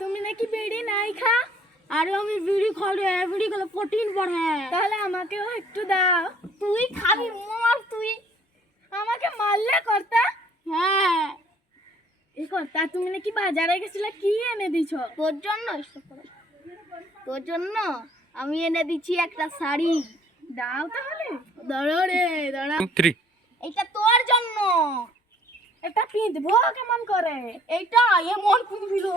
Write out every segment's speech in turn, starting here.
তুমি নাকি বিড়ি নাই খা? আরে আমি বিড়ি খাই, বিড়ি খেলে প্রোটিন বাড়ে। তাহলে আমাকেও একটু দাও। তুই খাবি? মর তুই। আমাকে মারলে কর্তা? হ্যাঁ এই কর্তা, তুমি নাকি বাজারে গেছিলে, কি এনে দিছো? তোর জন্য, তোর জন্য আমি এনে দিচ্ছি একটা শাড়ি। দাও তাহলে। দাঁড়া রে দাঁড়া। এটা তোর জন্য। এটা পিঁধবো কেমন করে? এইটা এমন পিঁধবিল,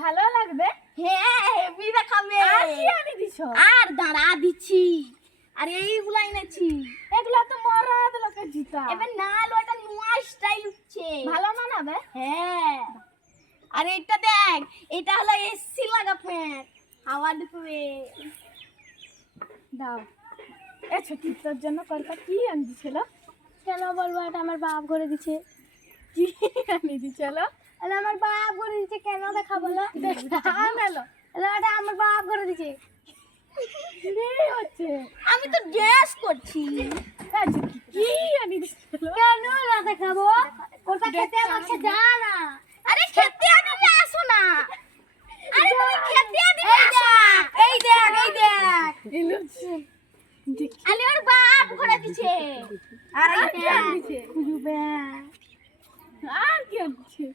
ভালো লাগবে। হ্যাঁ হেভি দেখাবে। আর কি আনি দিছো? আর দাঁড়া দিচ্ছি। আর এইগুলা এনেছি। এগুলা তো মরাদ লোকের জুতা। এবার না লো, এটা নয়া স্টাইল হচ্ছে, ভালো মানাবে। হ্যাঁ আর এটা দেখ, এটা হলো এসি লাগা প্যান্ট, হাওয়া ঢুকবে। দাও। এ ছোটি, তোর জন্য কলকা কি আনি দিছিল? কেন বলবো? এটা আমার বাপ করে দিছে। কি আনি দিছিল? এটা আমার বাপ করে দিছে। কেন দেখা বলো? এটা আমার বাপ করে দিছে। আমি তো ড্রেস করছি। কি আনি দিছিল? কেন না দেখাবো? ওটা খেতে আমাকে যা না। আরে খেতে আনলে আসো না। আরে তুমি খেতে আনলে আসো না। এই দেখ, এই দেখ। আলে ওর বাপ করে দিছে। আর কি দিছে? খুজুবে। আর কি দিছে?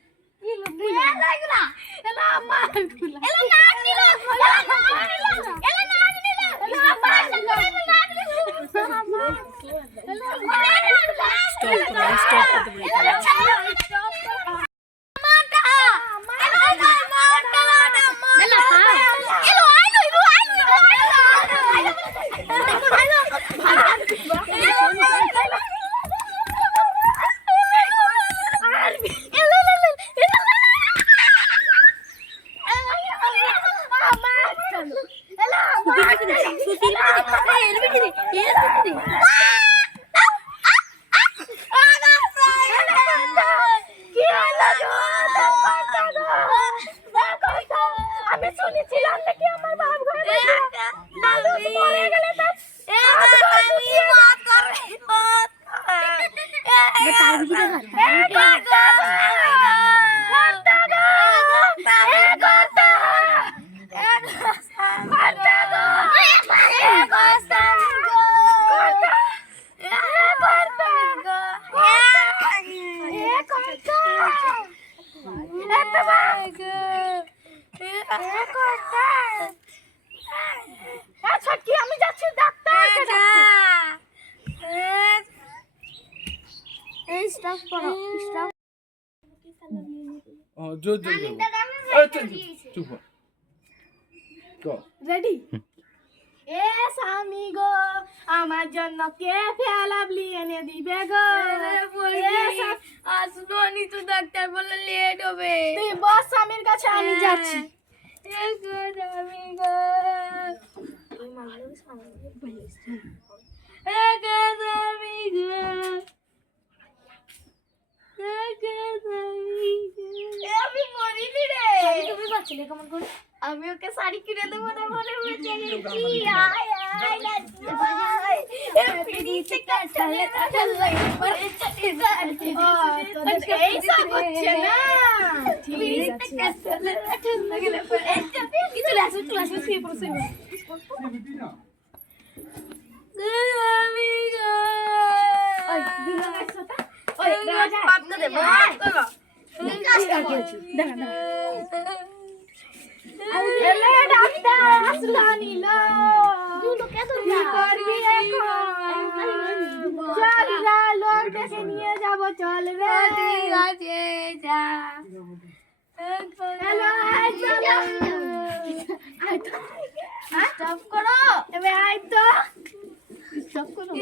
কি লুবি লাগলা? এলা আমার গুলা। এলা না নিল। এলা না নিল। এলা না নিল। এলা পাঁচ করে না নিল। স্টপ করো, স্টপ করতে বলি। মাটা। এলা মাটা না মাটা। এলা এলো আইলো আইলো আমি শুনেছিলাম নাকি আমার বাপ ঘরে মরে গেলে আমি যাচ্ছি ডাক্তার। স্টপ করো, স্টপ। জোর জোর চুপ কর। রেডি? এ স্বামী গো, আমার জন্য কে ফেলাবলি এনে দিবে গো? আসবো নি তো, ডাক্তার বলে লেট হবে। তুই বস স্বামীর কাছে, আমি যাচ্ছি। স্বামী গো, আমি মরিনি রে। তুমি বাঁচলে কেমন করে? আমি ওকে শাড়ি কিনে দেবো না মনে হচ্ছে। আয় আয় নাচতে ভাই। এ পিড়িতে কাটালে কাটালে পরে চলে যাচ্ছে। তোদের এই সব হচ্ছে না। ঠিক আছে। কাটালে কাটালে পরে চলে আসো, চলে আসো, শুয়ে পড়ো, শুয়ে পড়ো। ওই দুটো একসাথে। ওই রাজা পাততে দে, বল করো। তুই কাজটা করেছিস। দেখা দেখা। এলে ডাক্তার আসলো নিল। কি করবি এখন? চল যা, লোক দেখে নিয়ে যাব, চল রে। ঠিক আছে, যা। হ্যালো, আয় চলো। আয় তো। স্টপ করো। এবার আয় তো। স্টপ করো।